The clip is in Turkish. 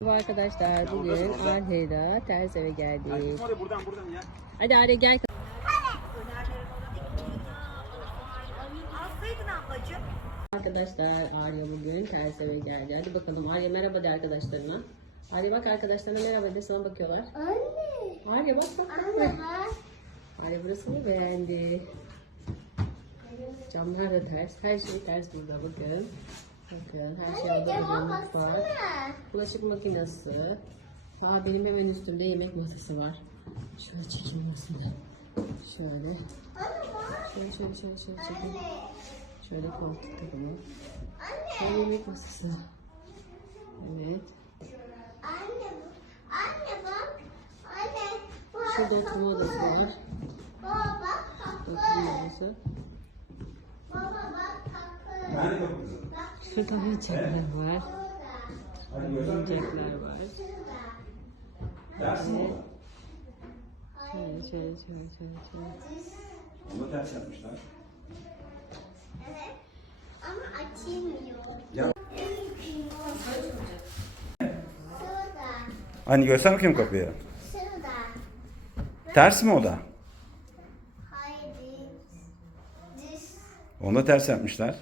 Merhaba arkadaşlar bugün Arhey'de ters eve geldik. Hadi buradan buradan ya. Hadi Arhe gel. Alsaydın ablacığım. Arkadaşlar Arya bugün ters eve geldi. Hadi bakalım Arya merhaba de arkadaşlarına. Arya bak arkadaşlarına merhaba de sana bakıyorlar. Anne. Arya bak bak bak. Anne bak. Arya burasını beğendi. Camlar da ters. Her şey ters burada bakın. Bakın her şey Anne cevap baksana. Bulaşık makinesi. Aa, benim hemen üstümde yemek masası var. Şöyle çekeyim masada. Şöyle. Anne bak. Şöyle şöyle şöyle şöyle çekeyim. Anne. Şöyle koltuk takımı. Anne. Şöyle yemek masası. Evet. Anne. Anne bak. Anne. Bak. Şurada oturma odası var. Baba bak Oturma kapı. odası. Baba bak kapı. Nerede kapınızı? Şurada oyuncaklar var. Oyuncaklar var. Şurada. Ders mi? Şöyle şöyle şöyle şöyle şöyle. Onu ters yapmışlar. Evet. Ama açılmıyor. Ya. Hani göster bakayım kapıyı. Şurada. Ters mi o da? Hayır. Düz. Onu da ters yapmışlar.